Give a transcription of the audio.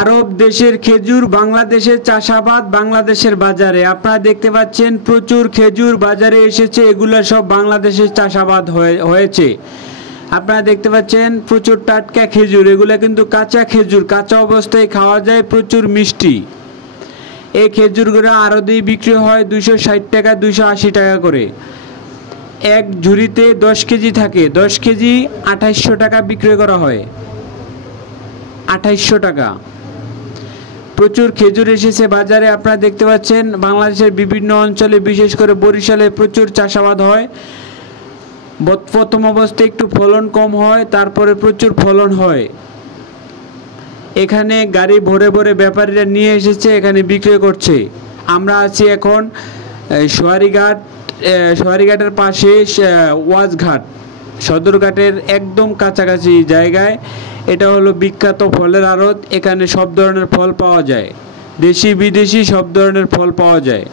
আরব দেশের খেজুর বাংলাদেশের চাষাবাদ বাংলাদেশের বাজারে আপনারা দেখতে পাচ্ছেন প্রচুর খেজুর বাজারে এসেছে। এগুলো সব বাংলাদেশের চাষাবাদ হয়েছে। আপনারা দেখতে পাচ্ছেন প্রচুর টাটকা খেজুর। এগুলো কিন্তু কাঁচা খেজুর, কাঁচা অবস্থায় খাওয়া যায়, প্রচুর মিষ্টি। এই খেজুরগুলো আড়তে বিক্রি হয় 260 টাকা 280 টাকা করে। এক ঝুড়িতে 10 কেজি থাকে, 10 কেজি 2800 টাকা বিক্রি করা হয়, 2800 টাকা। প্রচুর খেজুর এসেছে বাজারে। আপনারা দেখতে পাচ্ছেন বাংলাদেশের বিভিন্ন অঞ্চলে, বিশেষ করে বরিশালে প্রচুর চাষাবাদ হয়। প্রথম অবস্থায় একটু ফলন কম হয়, তারপরে প্রচুর ফলন হয়। এখানে গাড়ি ভরে ভরে ব্যাপারীরা নিয়ে এসেছে, এখানে বিক্রি করছে। আমরা আছি এখন সোয়ারিঘাটের পাশে ওয়াজঘাট, সদরঘাটের একদম কাছাকাছি জায়গায়। এটা হলো বিখ্যাত ফলের আড়ত। এখানে সব ধরনের ফল পাওয়া যায়, দেশি বিদেশি সব ধরনের ফল পাওয়া যায়।